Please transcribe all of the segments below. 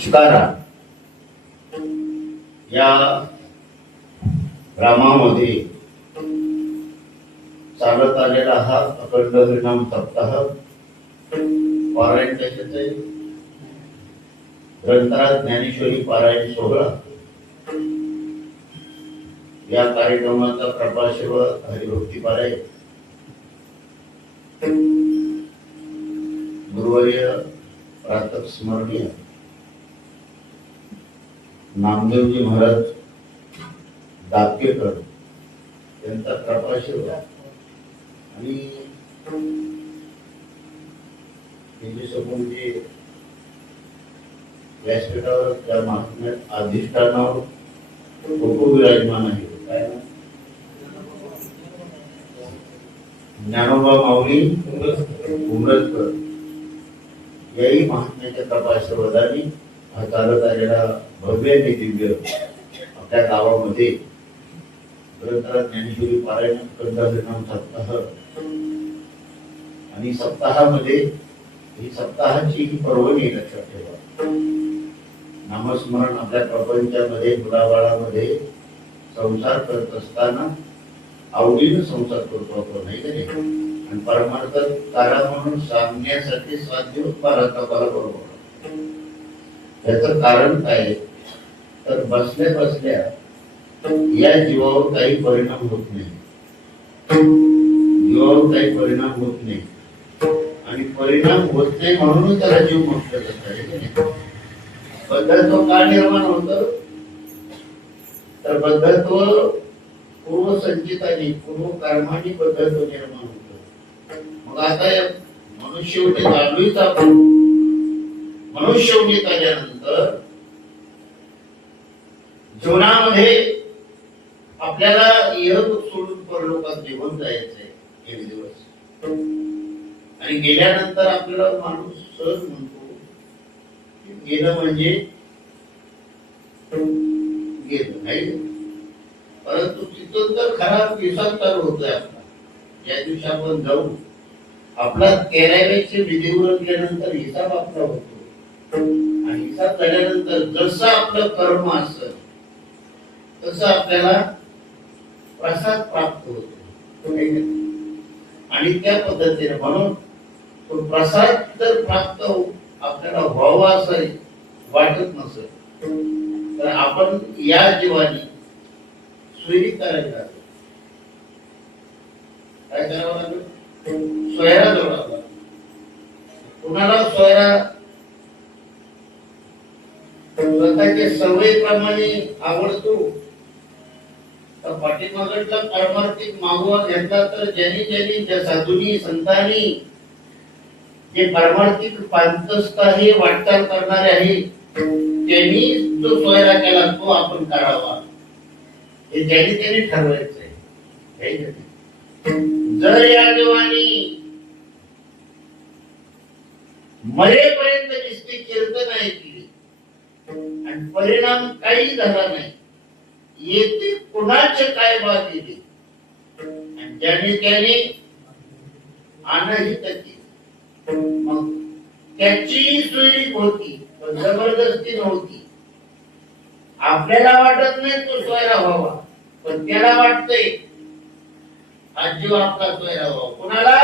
शिकारा या ग्रामामध्ये चालत आलेला हा अखंड हरिनाम सप्ताह पारायण कशाच आहे? ग्रंथराज ज्ञानेश्वरी पारायण सोहळा या कार्यक्रमाचा प्रकाश व हरिभक्ती पारायण गुरुवर्य प्रातः स्मरणीय नामदेवजी महाराज दापकेकर यांचा प्रकाश आणि समोर जे व्यासपीठावर त्या महात्म्यात अधिष्ठानावर फोटो विराजमान आहे काय ज्ञानोबा माऊली उमरजकर याही महात्म्याच्या प्रकाशवदानी हा चालत आलेला भव्य आणि दिव्य आपल्या गावामध्ये ग्रंथराज ज्ञानेश्वरी पारायण अखंड हरिनाम सप्ताह आणि सप्ताहामध्ये ही सप्ताहाची ही पर्वणी लक्षात ठेवा. नामस्मरण आपल्या प्रपंचामध्ये मुलाबाळामध्ये संसार करत असताना आवडीनं संसार करतो आपण नाही का नाही, आणि परमार्थ तारा म्हणून सांगण्यासाठी साध्य उत्पादका बरोबर. त्याचं कारण काय तर बसल्या बसल्या या जीवावर काही परिणाम होत नाही, जीवावर काही परिणाम होत नाही आणि परिणाम होत नाही म्हणून त्याला जीव म्हटलं जातं. बद्धत्व का निर्माण होत तर बद्धत्व पूर्वसंचिताने पूर्व कर्माने बद्धत्व निर्माण होत. मग आता मनुष्यवटी चालूच आपण मनुष्यवटी आल्यानंतर जीवनामध्ये आपल्याला योग सोडून परलोकात निघून जायचंय एक दिवस, आणि गेल्यानंतर आपल्याला माणूस सहज म्हणतो गेलं म्हणजे गेलं नाही, परंतु तिथून तर खरा दिवसात चालू होतोय आपला. ज्या दिवशी आपण जाऊ आपला 13व्याचे विधी उरकल्यानंतर हिसाब आपला होतो, आणि हिसाब झाल्यानंतर जसं आपलं कर्म असेल तसं आपल्याला प्रसाद प्राप्त होतो. आणि त्या पद्धतीने म्हणून तो प्रसाद जर प्राप्त आपल्याला व्हावा असं वाटत नसेल तर आपण या जीवानी सोयी करायला लागेल. काय करावं लागेल? सोयरा जोडावा लागेल. कुणाला सोयरा स्वतःच्या सवयीप्रमाणे आवडतो तर पाठीमागचा पारमार्थिक मागोवा घेतला तर ज्यांनी त्या साधूंनी संतांनी जे पारमार्थिक पांतस्था हे वाटचाल करणारे आहे त्यांनी जो सोयरा केला तो आपण करावा हे त्यांनी ठरवायचंय. जर या देवानी मरेपर्यंत नुसती कीर्तन ऐकली आणि परिणाम काही झाला नाही, येथे कुणाचे काय बात दिली आणि ज्याने अनहित केली, मग त्याची सोयी होती पण जबरदस्ती नव्हती. आपल्याला वाटत नाही तो सोयरा व्हावा, पण त्याला वाटतंय हा जीव आपला सोयरा व्हावा. कुणाला?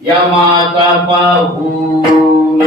या माता पाहून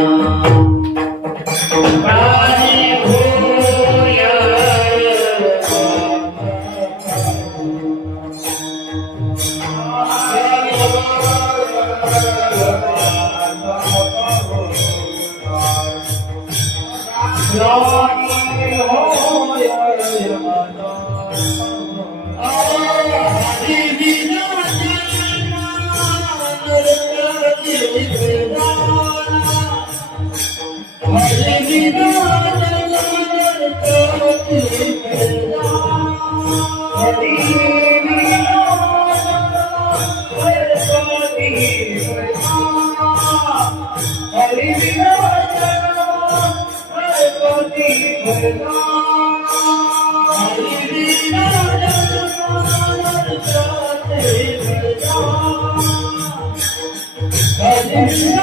Hare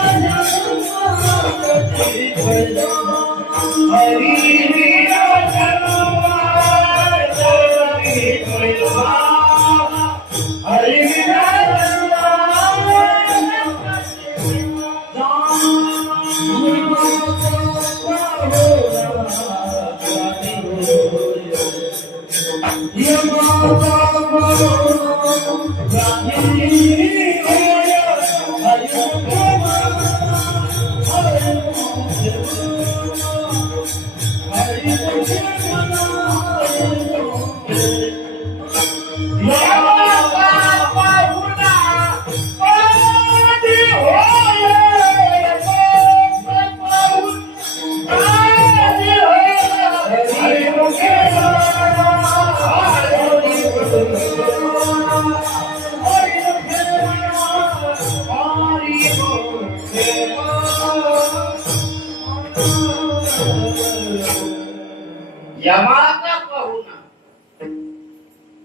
यमाचा पाहुणा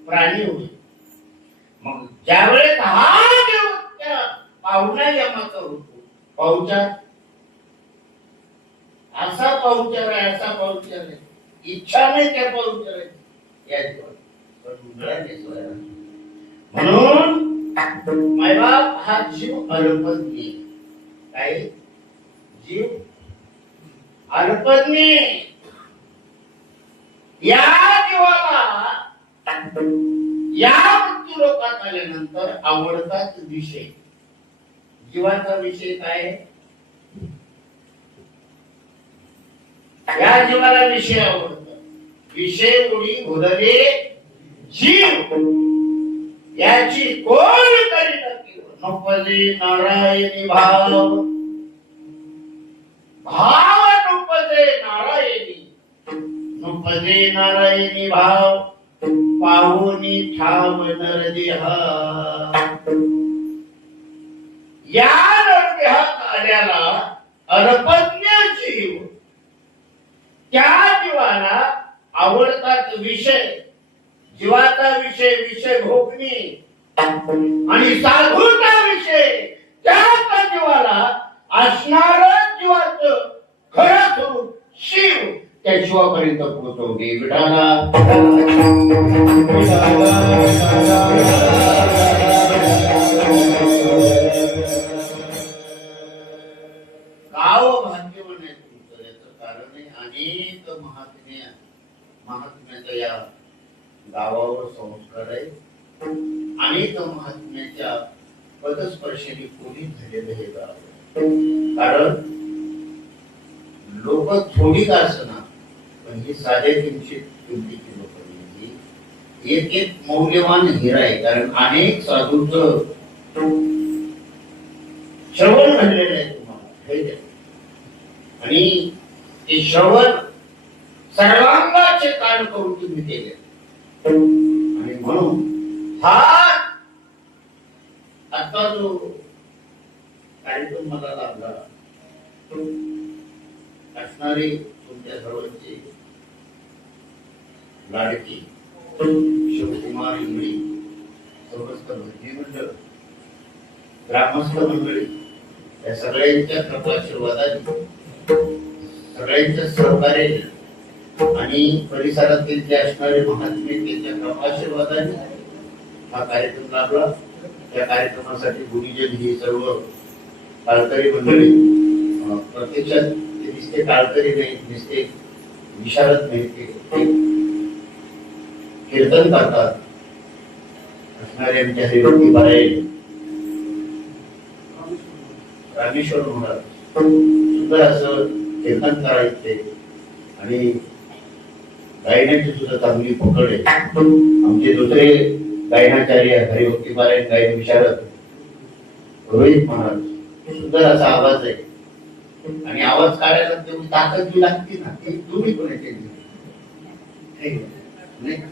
प्राणी होईल. मग ज्यावेळेस हा देव त्या पाहुणा यमाचा होतो, पाहुणचार असा पाहुणचार आहे, असा पाहुणचार आहे, इच्छा नाही त्या पाहुणचाराची या देवाला. म्हणून मायबाप हा जीव अल्पज्ञ, काय जीव अल्पज्ञ. या जीवाला या मृत्यू लोकात आल्यानंतर आवडताच विषय. जीवाचा विषय काय? या जीवाला विषय आवडतात. विषय उडी उरले जीव, याची कोण तरी नक्की नपजे नारायणी भाव. भाव नपजे नारायणी, नपजे नारायणी भाव. पाहुनी ठाव नरदेहा. या नरदेहात आल्याला अल्पज्ञ जीव, त्या जीवाला आवडतात विषय. जीवाचा विषय विषय भोगणे आणि साधूचा विषय त्या जीवाला असणार जीवाचं खरं स्वरूप शिव त्या शिवापर्यंत पोहोचवणे. विठाला गाव भाग्य म्हणायचं याचं कारण आहे अनेक महात्म्याचा या गावावर संस्कार आहे. अनेक महात्म्याच्या पदस्पर्शाने कोणी झालेलं हे गाव. कारण लोक थोडी का असणार, पण ही 350 किमतीची लोक नाही. एक एक मौल्यवान हिरा आहे. कारण अनेक साधूंचं श्रवण घडलेलं आहे तुम्हाला, आणि ते श्रवण सर्वांगाचे कान करून तुम्ही केले. आणि म्हणून हा आता जो कार्यक्रम मला लाभला असणारी तुमच्या सर्वांची लाडकी शिवकुमार इंगळे, समस्त भजनी मंडळ, ग्रामस्थ मंडळी, या सगळ्यांच्या कृपाशीर्वादाने, सगळ्यांच्या सहकार्याने आणि परिसरातील जे असणारे महात्मे त्यांच्या कृपाशीर्वादाने हा कार्यक्रम लाभला. त्या कार्यक्रमासाठी गुरुजन ही सर्व काळकरी मंडळी प्रत्यक्षात नुसते काळकरी नाही, नुसते विशारद नाही, ते कीर्तन करतात. असणारे आमच्या हरिभक्ती पारायण रामेश्वर महाराज सुंदर असं कीर्तन करायचे. आणि गायनाची सुद्धा चांगली पकड आहे. आमचे दुसरे गायनाचार्य हरिभक्ती पारायण गायन विशारद रोहित महाराज, सुंदर असा आवाज आहे. आणि आवाज काढायला तेवढी ताकद जी लागते ना, ती तुम्ही कोणाची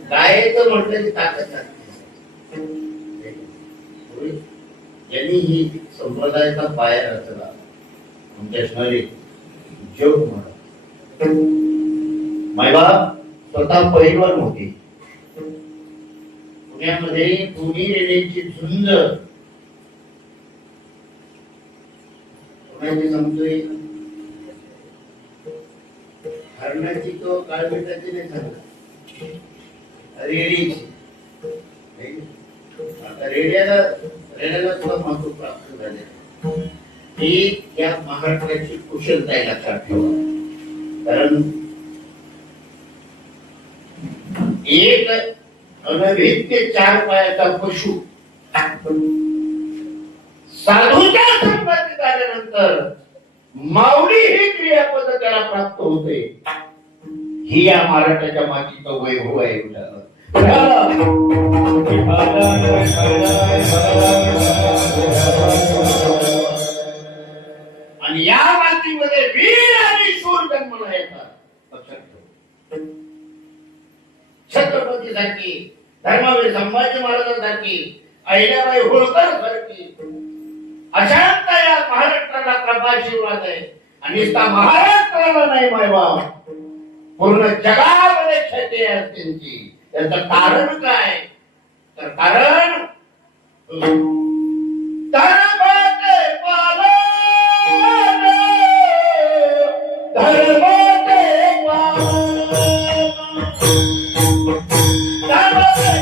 गायचं म्हटलं की ताकद लागते. यांनी ही संप्रदायाचा पाया रचला आमच्या असणारे जोग महाराज. मायबाप स्वतः पैलवान होते. पुण्यामध्ये पुणे रेड्यांची झुंज, पुण्याची सांगतोय हरणाची तो काळमिठाची नाही सांगत, रेडीची. आता रेड्याला सुद्धा महत्व प्राप्त झाले. ही या महाराष्ट्राची कुशलता आहे, लक्षात ठेवा. कारण एक अनभिज्ञ 4 पायाचा पशु साधूच्या संपादित झाल्यानंतर माऊली ही क्रियापद त्याला प्राप्त होते. ही या महाराष्ट्राच्या मातीचं वैभव आहे. आणि या मातीमध्ये वीर आणि शूर जन्माला येतात. छत्रपतीसारखी, धर्मवीर संभाजी महाराजांसारखी, अहिल्याबाई होळकर सारखी अशांत या महाराष्ट्राला कृपा आशीर्वाद आहे. आणि नुसता महाराष्ट्राला नाही मायबाप, पूर्ण जगामध्ये ख्याती आहे त्यांची. त्याचं कारण काय? तर कारण धर्माचे पालन, धर्माचे पालन, धर्माचे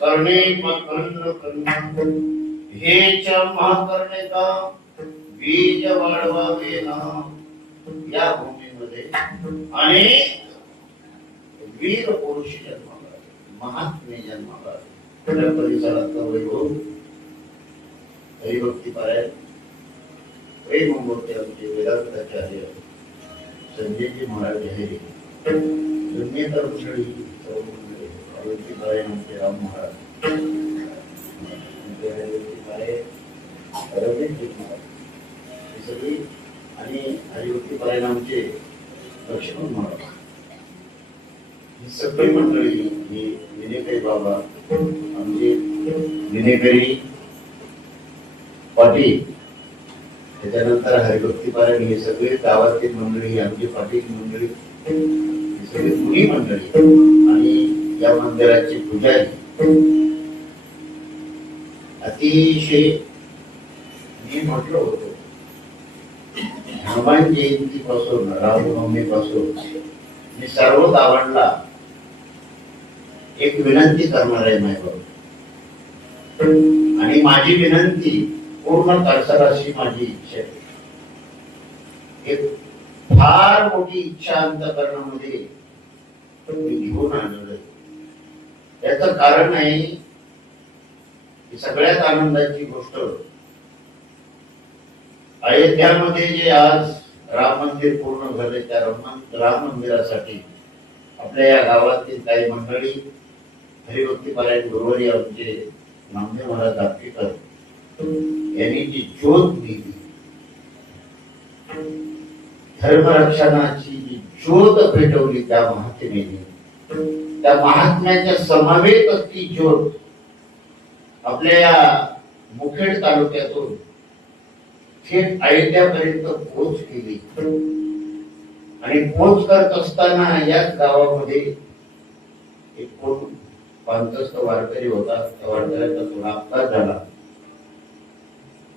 करणे हेच महाकरणे का बीज वाढवावे ना. या भूमीमध्ये अनेक वीर पुरुष जन्माला, महात्मे जन्माला. त्या परिसरातला वैभव हरिभक्ती पारायण वैभवमूर्ती आमचे वेदांताचार्य संजयजी महाराज हे दुनियेतर मंडळी हरिभक्ती पारायण आमचे राम महाराज, हरिभक्ती पारायण रवींद्रजी महाराज ही सगळी, आणि हरिभक्ती पारायण आमचे लक्ष्मण महाराज ही सगळी मंडळी, ही विनेकरी बाबा आमचे विनेकरी पाटील, त्याच्यानंतर हरिभक्ती पारायण ही सगळी गावातील मंडळी, आमची पाटील मंडळी, ही सगळी मुली मंडळी, आणि या मंदिराचे पुजारी अतिशय मी म्हटलं होतो हनुमान जयंती पासून रामनवमी पासून मी सर्व गावांना एक विनंती करणार आहे माझ्यावर, आणि माझी विनंती पूर्ण करसाल अशी माझी इच्छा आहे. एक फार मोठी इच्छा अंतःकरणामध्ये मी घेऊन आलेलो. याचं कारण आहे की सगळ्यात आनंदाची गोष्ट, अयोध्यामध्ये जे आज राम मंदिर पूर्ण झाले, त्या राम मंदिरासाठी आपल्या या गावातील काही मंडळी, हरिभक्ती पारायण गुरुवारी आमचे नामदेव महाराज दापटीकर यांनी जी ज्योत दिली, धर्मरक्षणाची जी ज्योत पेटवली त्या महात्म्याने, त्या महात्म्याच्या समवेत ती ज्योत आपल्या या मुखेड तालुक्यातून थेट अयोध्यापर्यंत पोच केली. आणि पोच करत असताना याच गावामध्ये एक कोण पांचस्त वारकरी होता. त्या वारकऱ्याचा थोडा अपघात झाला.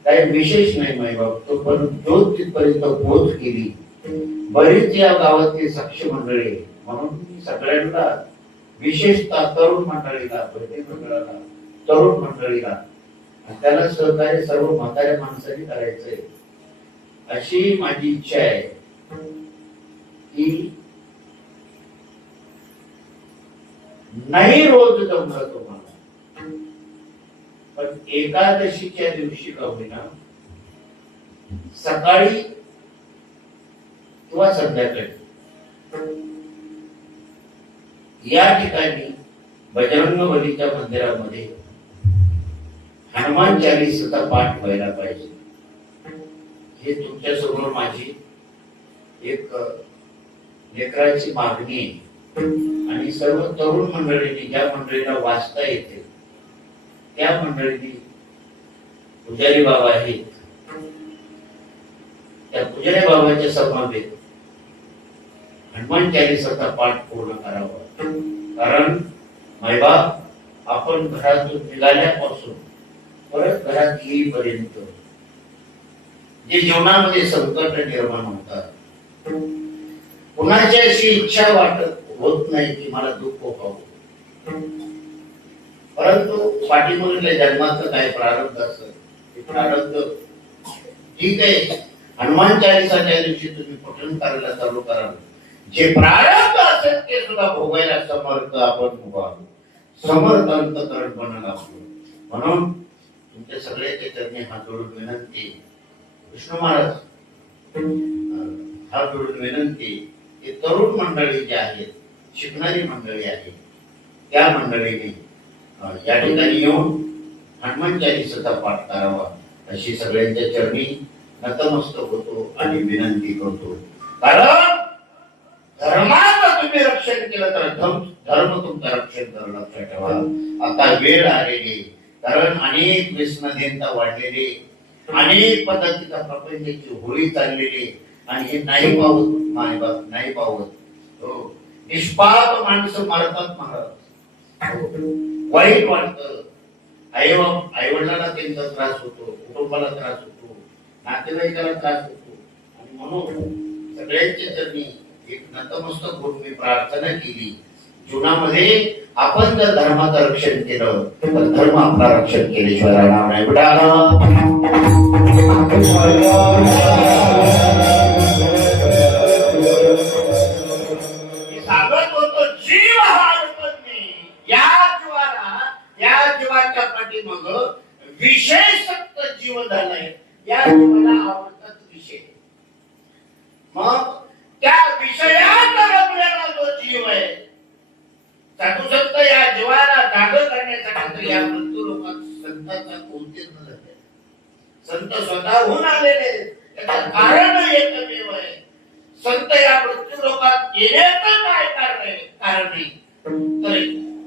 काही विशेष नाही माई बाप, तो पण ज्योत तिथपर्यंत पोच केली. बरीच या गावातली साक्ष मंडळी, म्हणून सगळ्यांना, विशेषतः तरुण मंडळीला, प्रत्येक मंडळाला, तरुण मंडळीला, त्याला सहकार्य सर्व म्हाताऱ्या माणसांनी करायचंय, अशी माझी इच्छा आहे की नाही रोज जमलं तुम्हाला, पण एकादशीच्या दिवशी का होईना सकाळी किंवा संध्याकाळी या ठिकाणी बजरंग बलीच्या मंदिरामध्ये हनुमान चालीसाचा पाठ व्हायला पाहिजे. हे तुमच्या समोर माझी एक लेकराची मागणी आहे. आणि सर्व तरुण मंडळींनी, ज्या मंडळीला वाचता येते त्या मंडळींनी, पुजारी बाबा आहेत, त्या पुजारी बाबाच्या समवेत हनुमान चालीसाचा पाठ पूर्ण करावा. कारण मायबाप आपण घरातून निघाल्यापासून परत घरात येईपर्यंत जे जीवनामध्ये संकट निर्माण होतात, कुणाची अशी इच्छा वाटत होत नाही की मला दुःख व्हावं, परंतु पाठीमागल्या जन्माचं काय प्रारब्ध असतं ते प्रारब्ध ठीक आहे. हनुमान चालीसाच्या दिवशी तुम्ही पठण करायला चालू करा, जे प्रारब्ध असेल ते सुद्धा भोगायला समर्थ आपण व्हावं, समर्थ अंतःकरण बनायला हवं. म्हणून तुमच्या सगळ्याच्या चरणी हात जोडून विनंती, विष्णू महाराज हात जोडून विनंती की तरुण मंडळी जे आहेत, शिकणारी मंडळी आहे, त्या मंडळीने या ठिकाणी येऊन हनुमान चालीसाचा पाठ करावा, अशी सगळ्यांच्या चरणी नतमस्तक होतो आणि विनंती करतो. कारण धर्माचं तुम्ही रक्षण केलं तर धर्म तुमचं रक्षण करणं, लक्षात ठेवा. आता वेळ आलेली, कारण अनेक व्यसनधीनता वाढलेली, अनेक पद्धतीचा प्रपंचाची होळी चाललेली, आणि हे नाही पावत मायबाप, नाही पावत. निष्पाप माणसं मारतात महाराज, वाईट वाटतं. आईवडिलांना त्यांचा त्रास होतो, कुटुंबाला त्रास होतो, नातेवाईकाला त्रास होतो. आणि म्हणून सगळ्यांच्या चरणी एक नतमस्तक होऊन मी प्रार्थना केली, जीवनामध्ये आपण जर धर्माचं रक्षण केलं तर धर्म आपला रक्षण केल्याशिवाय राहणार नाही. सांगत होतो, जीव हा अडकत, या जीवाच्या पाठीमाग विषयसक्त जीव झालाय. या जीवाला आवडतात विषय, मग त्या विषयात रमलेला जो जीव आहे, साधू संत या जीवाला जाग करण्यासाठी या मृत्यू लोकात संतांचा उत्तीर्ण झाले. संत स्वतःहून आलेले, त्याचं कारण एकमेव आहे. संत या मृत्यू लोकात येण्याचं काय कारण नाही, तर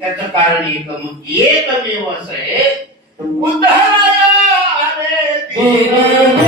त्याचं कारण एकमेव असं आहे, उद्धाराया आले दीन.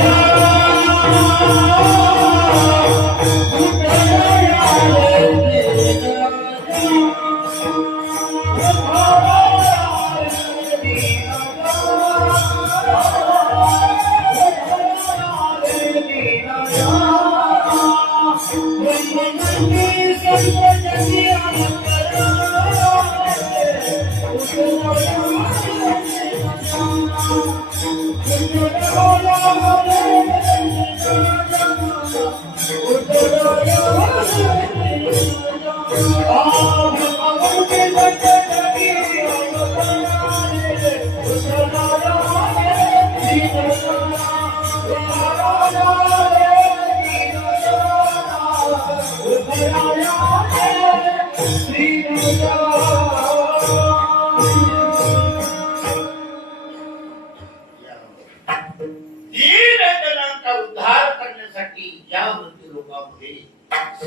भिक्षावृत्ती लोकांमध्ये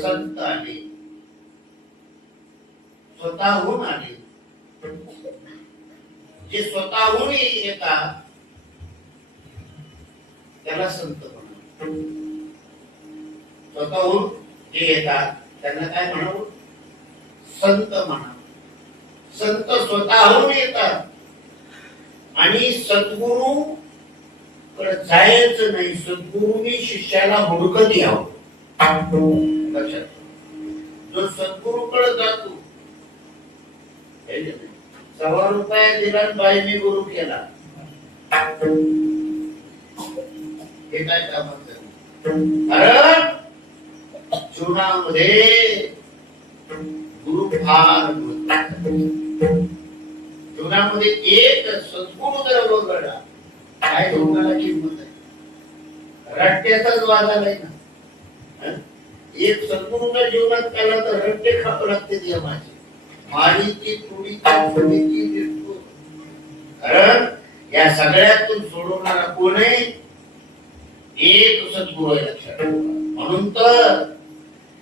संत आले, स्वतःहून आले. जे स्वतःहून येतात त्याला संत म्हणा. स्वतःहून जे येतात त्यांना काय म्हणावं? संत म्हणा. संत स्वतःहून येतात आणि सद्गुरू कडे जायचं नाही, सद्गुरूंनी शिष्याला हुडकत यावं. लक्षात, जो सद्गुरूकडे जातो, 100 रुपये दिला बाईने गुरु केला, हे काय कामाचं? कारण जीवनामध्ये गुरु फार जीवनामध्ये एक सद्गुरू जर वगळला काय जीवनाला किंमत आहे? रट्ट्याचाच वाद आलाय ना. एक सद्गुरूच्या जीवनात त्याला तर रट्टे खावं लागते देवाचे, मारीची तुडी दिसतो. कारण या सगळ्यातून सोडवणारा कोण आहे? एक सद्गुरू आहे. लक्षात ठेवा. म्हणून तर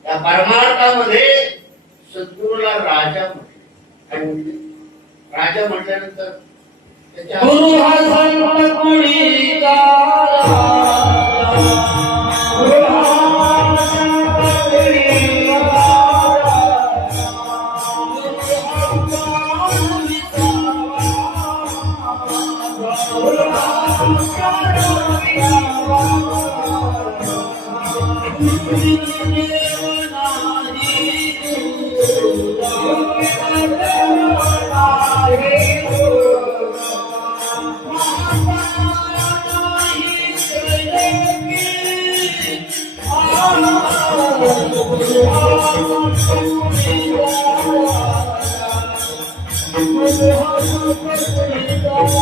या परमार्थामध्ये सद्गुरूला राजा म्हटले. राजा म्हटल्यानंतर गुरु हा संत कुणीचा गुरु हा संत कुणीचा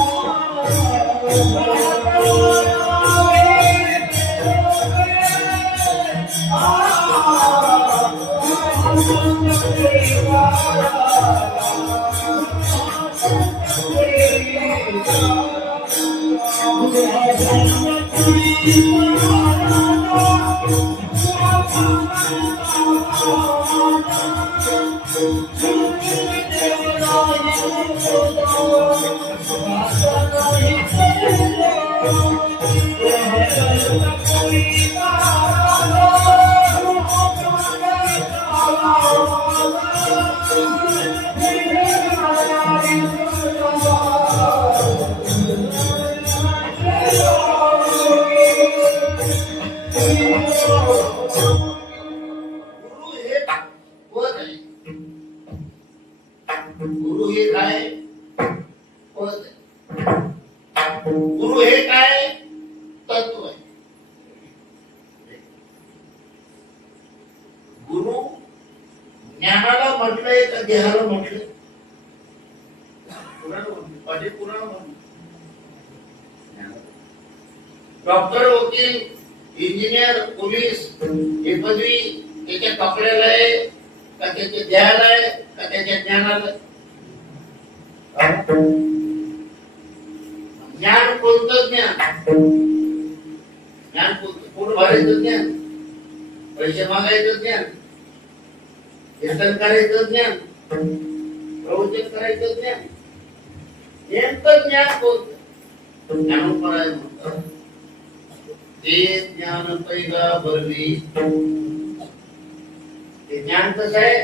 गुरु हे काय? गुरु हे काय? तत्व आहे. गुरु ज्ञानाला म्हटलंय का देहाला म्हटलंय? डॉक्टर, वकील, इंजिनियर, पोलीस हे पदवी त्याच्या कपड्याला आहे का त्याच्या देहाला आहे का त्याच्या ज्ञानाला आहे? ज्ञान कोणतं ज्ञान? ज्ञान कोणतं? पोट भरायचं ज्ञान, पैसे मागायचं ज्ञान, कीर्तन करायचं ज्ञान, प्रवचन करायचं ज्ञान, नेमकं ज्ञान कोणतं? ज्ञानोपराय म्हणतात ते ज्ञान पैगा भरली. ते ज्ञान कसं आहे?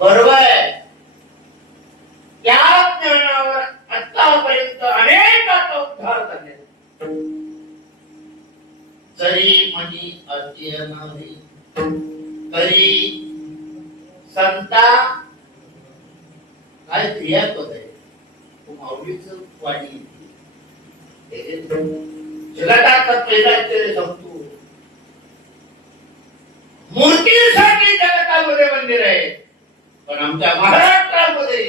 बरोबर आहे. त्या ज्ञानावर आतापर्यंत अनेकांचा उद्धार झाले. जरी मनी अध्ययनाने तरी संता काय क्रियापद आहे? माऊलीचं वाणी जगाचा पहिला आश्चर्य सांगतो. मूर्तीसाठी जगतामध्ये मंदिर आहे, पण आमच्या महाराष्ट्रामध्ये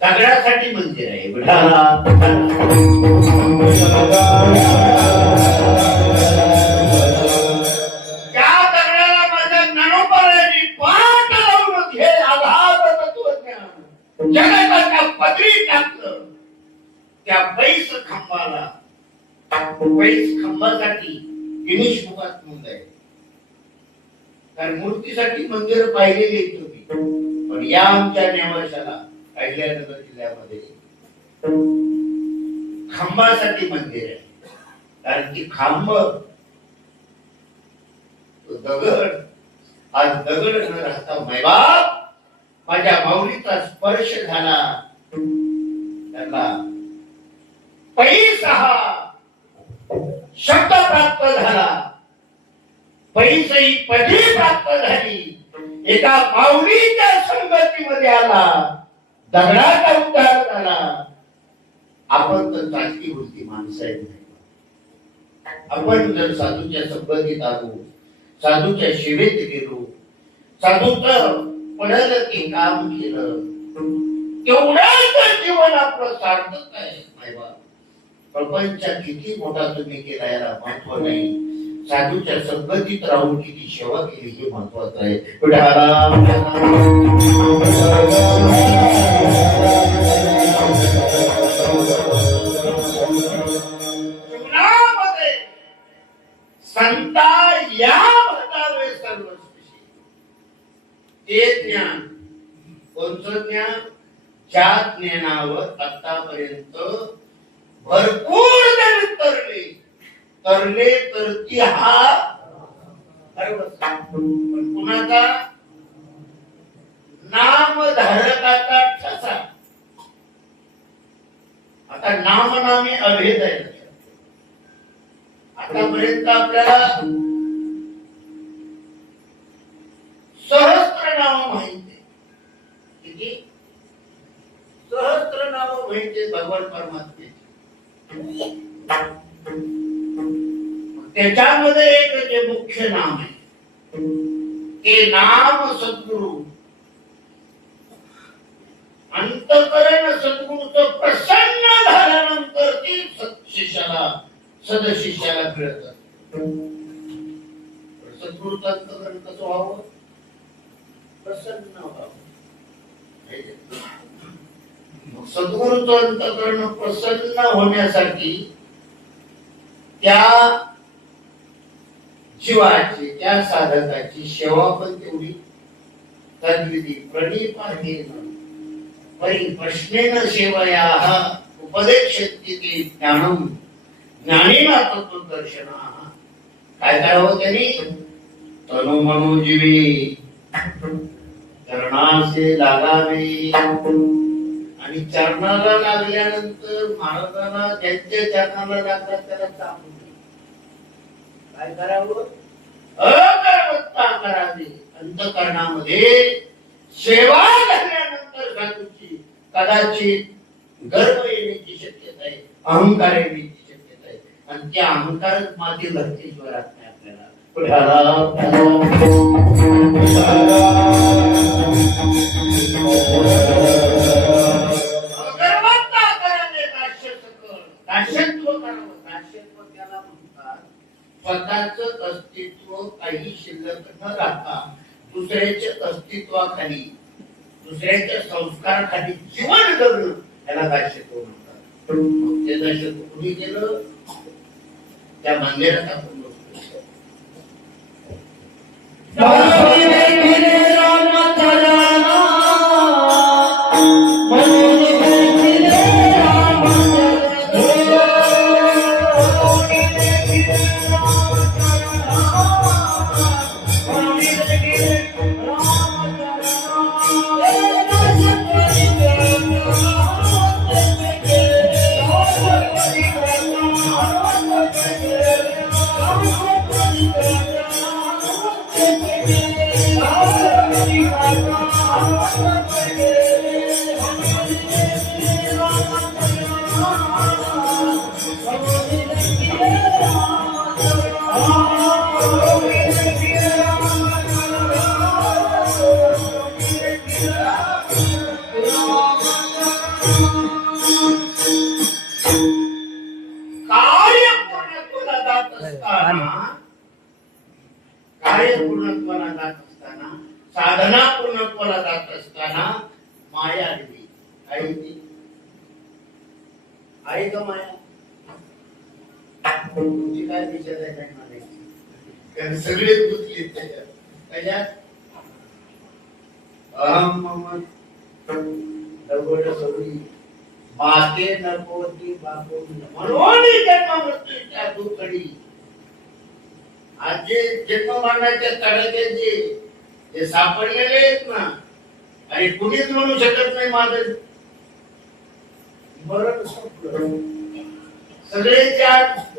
दगडासाठी मंदिर आहे. त्या दगडाला माझ्या ज्ञानोबारायांनी पाठ लावून हे आधार तत्वज्ञान जगाच्या पदरी टाकलं. त्या पैस खंबाला, पैस खंबासाठी गिनीश बुकात नोंद आहे. कारण मूर्तीसाठी मंदिर पाहिलेली तुम्ही, पण या आमच्या नेवाशाला अहिल्यानगर जिल्ह्यामध्ये खांबासाठी मंदिर आहे. कारण की खांब दगड, आज दगड न राहता मैबाप माझ्या माऊलीचा स्पर्श झाला, त्याला पैसा शब्द प्राप्त झाला, पैसही पदी प्राप्त झाली, एका माऊलीच्या संगतीमध्ये आला, दगडाचा उद्धार झाला. आपण तर चालती होती माणसं आहे. आपण जर साधूच्या संगतीत आलो, साधूच्या सेवेत गेलो, साधूचं पडल की काम केलं, तेवढंच जीवन आपलं सार्थक आहे. प्रपंच किती मोठा तुम्ही केला याला महत्व नाही, साधूच्या संगतीत राहून किती सेवा केली हे महत्वाचं आहे. जीवनामध्ये संता या भटावे सर्वस्वी ते ज्ञान, कोणतं ज्ञान? ज्या ज्ञानावर आतापर्यंत भरपूर जण तरले तरती हा पण कुणाचा? नामधारकाचा ठसा. आता नामनामी अभेद आहे. आतापर्यंत आपल्याला सहस्त्र नाव माहिती, किती सहस्त्र नाव माहिती भगवान परमात्म्याची. त्याच्यामध्ये एक जे मुख्य नाम आहे ते नाम सद्गुरु. अंतकरण सद्गुरूचं प्रसन्न झाल्यानंतर ती शिष्याला सदशिष्याला मिळत. सद्गुरूचं अंतकरण कसं व्हावं? प्रसन्न व्हावं. सद्गुरूचं अंतकरण प्रसन्न होण्यासाठी त्या जीवाची, त्या साधकाची सेवा पण तेवढी तद्विधी प्रणिपातेन परिप्रश्नेन सेवयाः उपदेशन्ति ते ज्ञानम् ज्ञानेन तत्त्वदर्शनाः. काय करावं त्यांनी? तनु मनो जीवे चरणासे लागावे. आणि चरणाला लागल्यानंतर महाराजांना ज्यांच्या चरणाला लागतात त्याला चालू काय करावं? अकर्मत्ता करावी. अंतकरणामध्ये सेवा झाल्यानंतर साधूची कदाचित गर्व येण्याची शक्यता आहे, अहंकार येण्याची शक्यता आहे. आणि त्या अहंकार माती धरतीवर राहत नाही आपल्याला. स्वतःच अस्तित्व काही शिल्लक न राहता दुसऱ्याच्या अस्तित्वाखाली, दुसऱ्याच्या संस्काराखाली जीवन जगणं त्याला दास्यत्व म्हणतात. ते दास्यत्व कुणी केलं? त्या मंदिरात आपण कार्य पूर्णत्वाला जात असताना, साधना पूर्णत्वाला जात असताना माया आली. आई का माया? तुमची काय विचार आहे काय म्हणायची? कारण सगळे गुंतले त्याच्यात अहम मम माते नकोती बापू म्हणून जन्म मृत्यूच्या दुखडी. आज जे जन्म मरणाच्या तडाखे जे सापडलेले आहेत ना, आणि कुणीच म्हणू शकत नाही माझं मरण संपलं. सगळे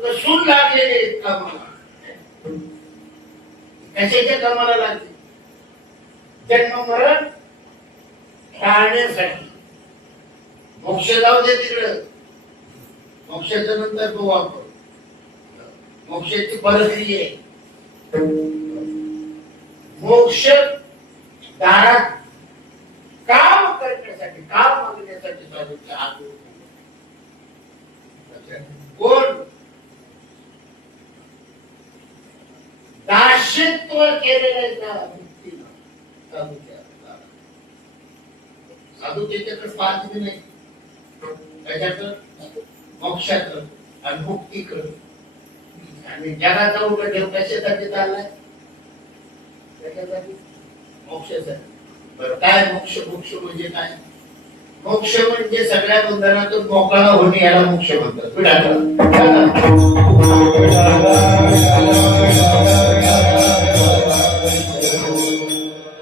कसून लागलेले आहेत कामाला. कशाच्या कामाला लागले? जन्म मरण टाळण्यासाठी. मोक्ष जाऊ दे तिकडं, मोक्षाच्या नंतर तो वापर, मोक्षाची परक्रिया आहे. मोक्ष दारात काम करण्यासाठी, काम मागण्यासाठी चालूचे हात कोण दास्यत्व केलेलं साधू त्याच्याकडे पाहत नाही, त्याच्याकडे मोक्षाकडे आणि मुक्तीकडे. आणि जगाचा उलट ठेव कशासाठी चाललाय? त्याच्यासाठी मोक्षासाठी. बरं, काय मोक्ष? मोक्ष म्हणजे काय? मोक्ष म्हणजे सगळ्या बंधनातून मोकळा होणे, याला मोक्ष म्हणतात.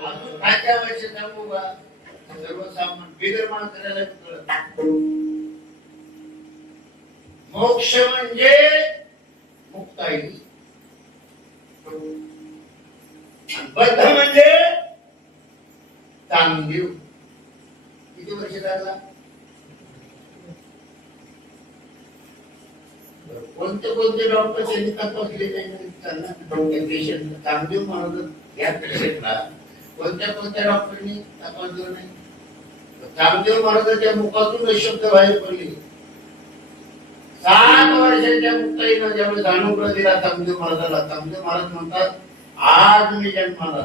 अजून खात्या वर्षी सांगू का? सर्वसामान्य बिगर माणसाला कळत. मोक्ष म्हणजे मुक्ताई, बद्ध म्हणजे चांगदेव. किती वर्ष लागला? कोणते कोणते डॉक्टर त्यांनी तपासले नाही पेशंट? चांगदेव म्हणत या पेशंटला कोणत्या कोणत्या डॉक्टरनी तपासलं नाही. चांगदेव महाराजांच्या मुखातून शब्द बाहेर पडले. 7 वर्षाच्या मुक्ताईनं ज्यावेळेस अनुभव दिला चांगदेव महाराजाला, चांगदेव महाराज म्हणतात, आज मी जन्माला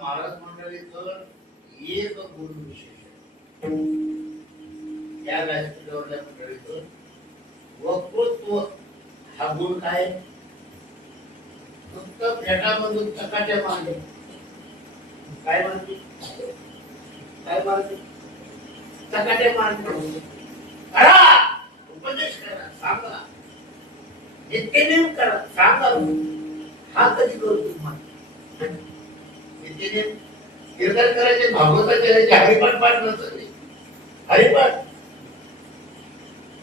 महाराज मंडळीचं एक गुण विशेष या व्यासपीठावरच्या मंडळीचं वक्तृत्व हा गुण काय? फक्त फेटामधून चकाट्या मारले. काय म्हणते? काय मारते? चकाट्या मारते. करा, उपदेश करा, सांगा, नित्यनेम करा, सांगा. हा कधी करतो तुम्हाला? नित्यनेम कीर्तन करायचे, भागवताचे करायचे, हरिपाठ पाठ नसतं. हरिपाठ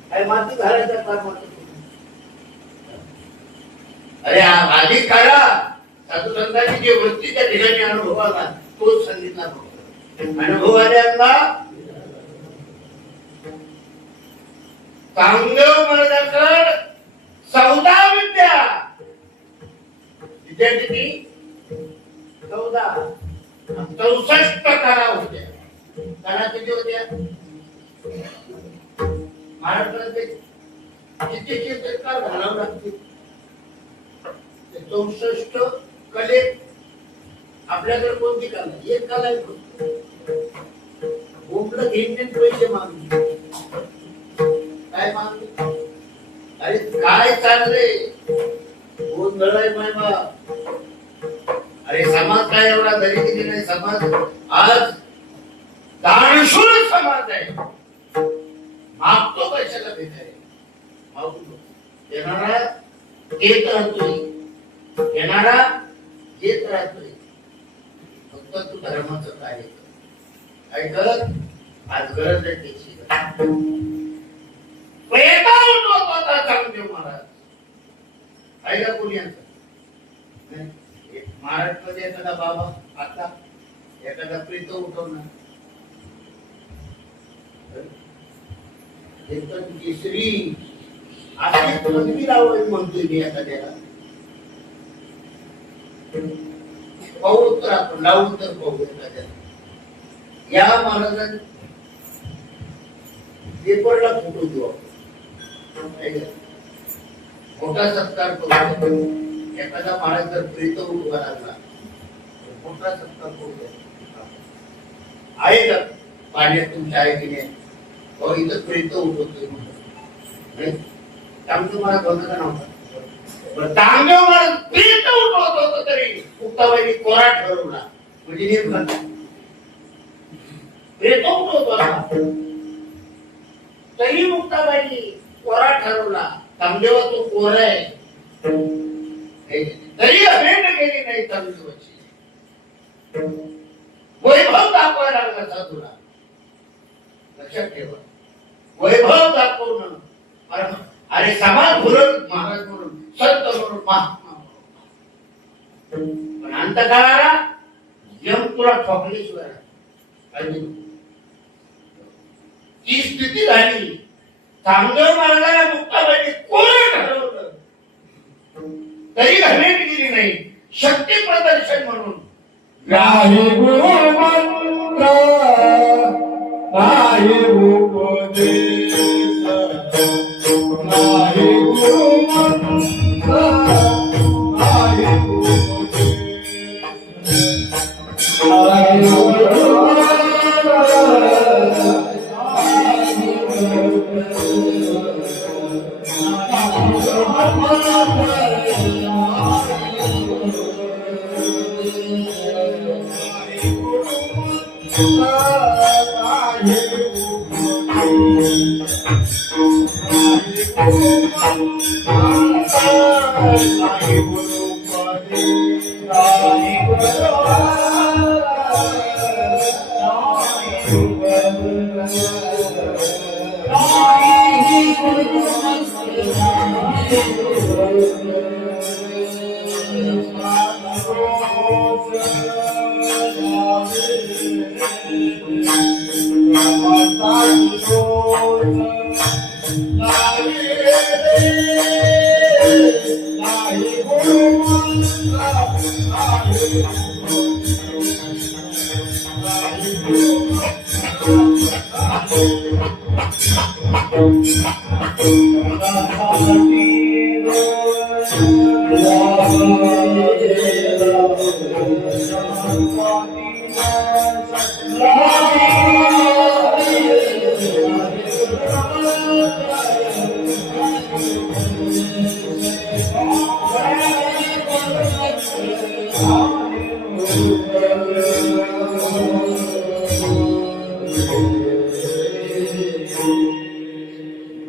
काय माती घालायचा काम होतं. अरे आधी काढा साधू संतांनी जे वृत्तीच्या ठिकाणी अनुभव आला तोच सांगितला. अनुभव आल्यांना चांगदेव महाराजांकडे 14 विद्या किती 14 64 कला होत्या. कला किती होत्या महाराष्ट्रात किती चित्रकार घालावं लागतील. 64 कलेत आपल्याकडे कोणती कला एक कला आहे. बोंबलं घेऊन पैसे मागले काय मागले. अरे काय चाललंय गोंधळ आहे मायबा. अरे समाज काय एवढा दरिद्री नाही. समाज आज दानशूर समाज आहे. मागतो पैशाला भेटाय मागतो येणारा येत राहतोय. येणारा येत राहतोय. फक्त तू धर्माचं कार्य काय कर. आज गरज आहे त्याची. चांगदेव महाराज आहे का कोणी यांचं महाराष्ट्रामध्ये एखादा बाबा आता एखादा प्रीत उठवणार केसरी अशी पदवी लावली म्हणतोय मी एखाद्याला. पाहू तर आपण लावून तर पाहू एखाद्याला. या महाराजांनी पेपरला फोटो देऊ आपण. मोठा सत्कार करू. एखादा महाराज जर प्रीत उठवा लागला मोठा सत्कार करू आहे का पाण्यात तुमच्या आहे की नाही. इथं प्रीत उठवतोय चांगलं मला बघता नव्हता. चांगलं मला प्रीत उठवत होत तरी मुक्ताबाईंनी कोरा ठरवला. म्हणजे नेमका प्रीत उठवतो तरी मुक्ताबाईंनी कोरा ठरवला. चांगदेवा तो कोरा आहे तरी भेट केली नाही. चांगदेवाची वैभव दाखवायला लागला साधूला. लक्षात ठेवा वैभव दाखवणं. अरे समाज म्हणून महाराज म्हणून संत म्हणून महात्मा पण अंतकाळाला यम तुला ठोकल्याशिवाय ती स्थिती झाली. चांगदेव महाराजाला मुक्ताबाईंनी कोण ठरवलं तरी घमेंट केली नाही. शक्ती प्रदर्शन म्हणून नाही गुरुमंत्र नाही उपदेश नाही गुरुमंत्र नाही उपदेश नाही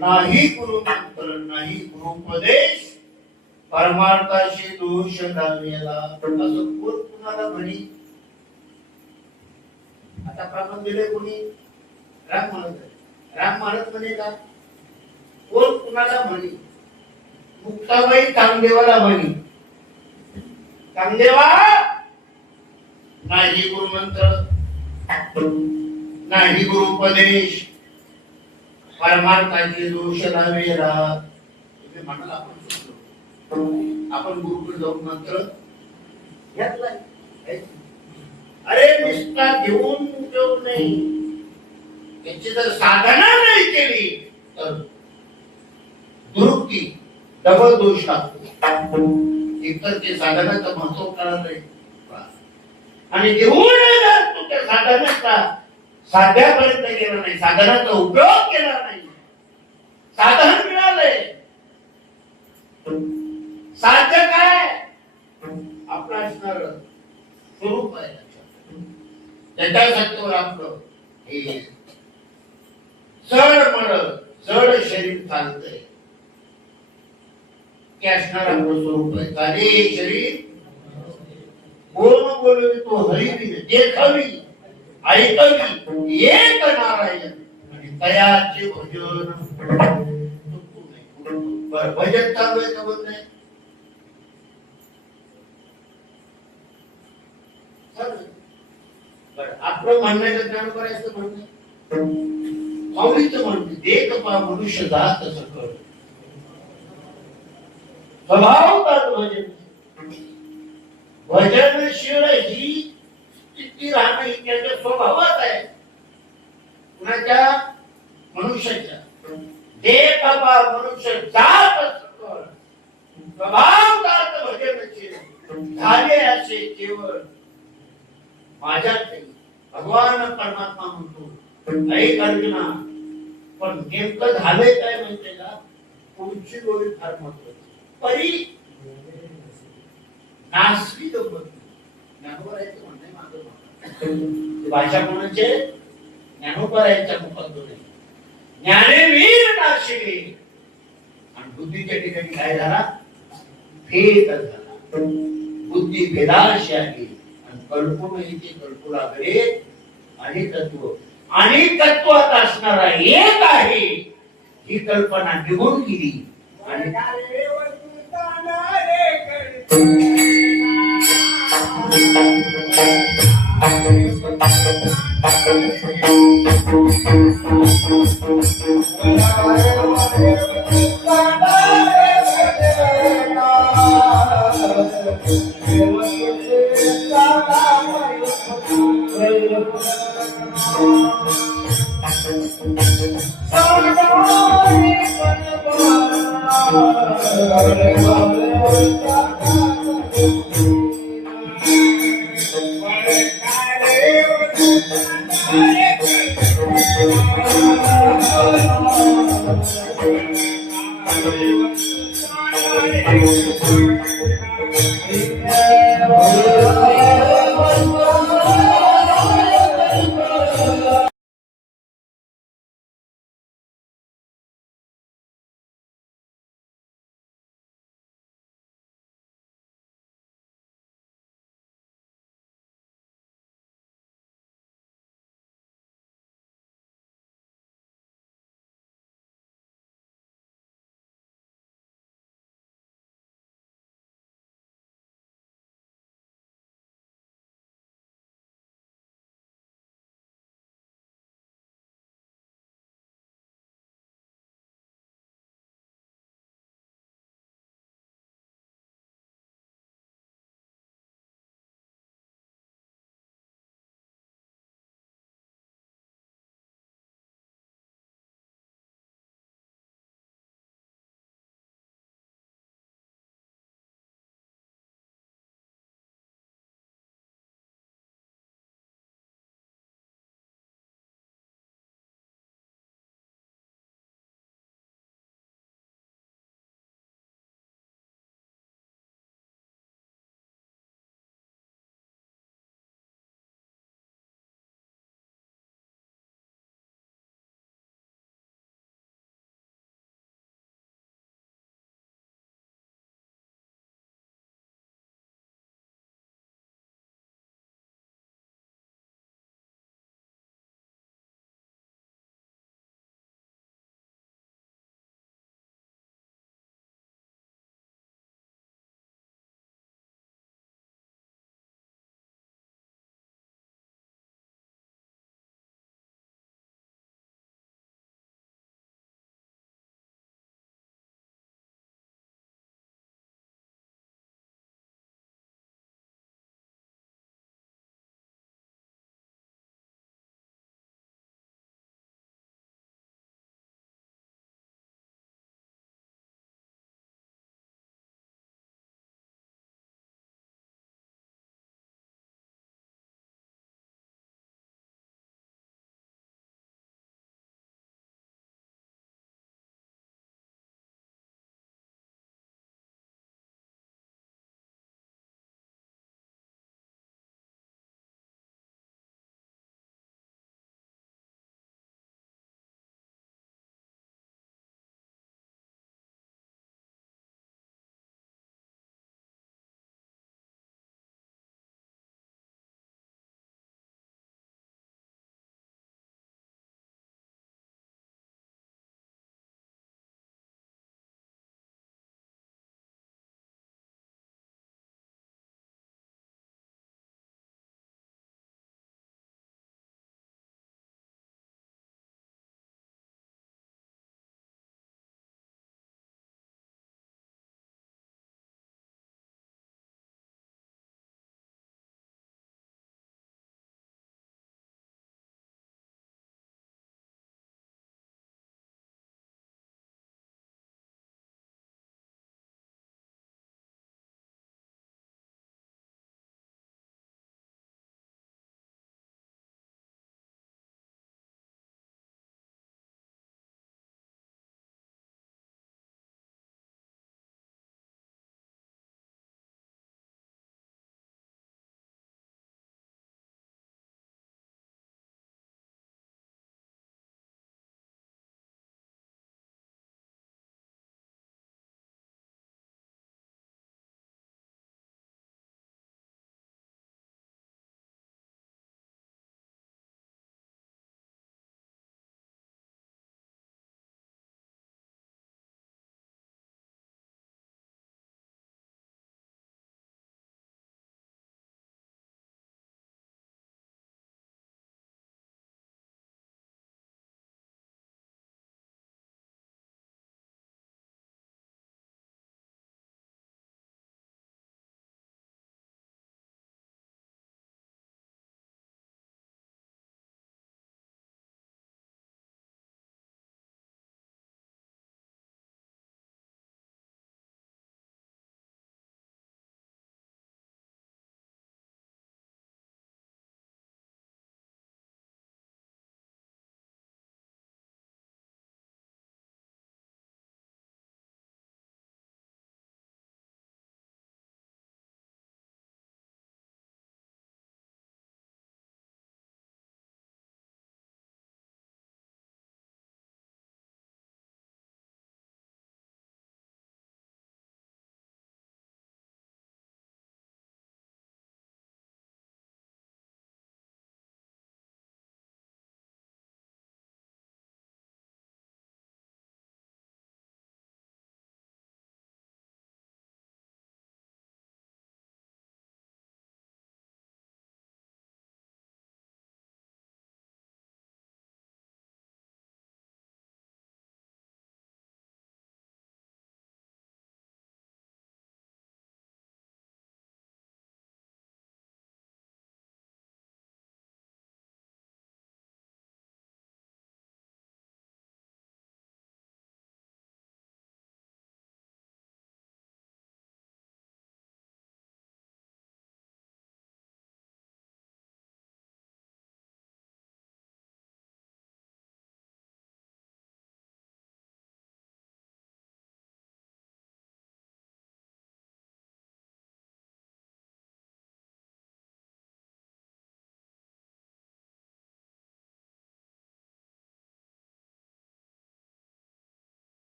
नाही गुरुमंत्र नाही गुरुपदेश परमार्थाशी दोष घालण्याला असं कोण कुणाला म्हणी. आता प्रमाण दिले कोणी राम महाराज म्हणे का कोण कुणाला म्हणी. मुक्ताबाई चांगदेवाला म्हणी चांगदेवा नाही गुरुमंत्र नाही गुरुपदेश परमार्थाचे दोष लावे राहत. तुम्ही म्हणाला आपण चुकलो. आपण गुरुकडे जाऊन मंत्र घेतलाय. अरे निष्ठा घेऊन उपयोग नाही. त्याची जर साधना नाही केली तर दुरुक्ती डबल दोष लागतो. एकतर ते साधनाचं महत्व कळलं नाही आणि घेऊन जर तू त्या साधनाचा साध्यापर्यंत गेला नाही, साधनाचा उपयोग केला नाही, साधन मिळालंय. साध्य काय आपलं असणार स्वरूप आहे. त्याच्या सत्तेवर आपलं हे जड शरीर चालतंय. ते असणार आपलं स्वरूप आहे. चाले शरीर कोण बोलवी तो हरिवी देखावी ऐकवी एक नारायण आणि तयाचे भजन. भजन चालू आहे का बंद आहे? आपलं म्हणण्याचं ज्ञान करायचं म्हणणं माऊलीचं म्हणते देख पा मनुष्य जात सकळ स्वभाव भजन. भजनशील ही स्थिती राहणं ही त्याच्या स्वभावात आहे. कुणाच्या? मनुष्याच्या. देख पा मनुष्य जात सकळ स्वभाव भजनशील झाले असे केवळ माझ्या भगवान परमात्मा म्हणतो ऐक अर्जुना. पण नेमकं झालंय काय माहितीये का? पुढची गोळी फार महत्वाची. परी नासवी गंमत. ज्ञानोबरायचं म्हणणं माझं भाषा कोणाचे? ज्ञानोबरायच्या मुखातून आहे. ज्ञानेवीर नाशिके आणि बुद्धीच्या ठिकाणी काय झाला? भेद झाला. बुद्धी भेदाशी आली आणि कल्पना इथे कल्पू लागले. अनेकत्वात असणारा एक आहे ही कल्पना निघून गेली आणि Hallelujah.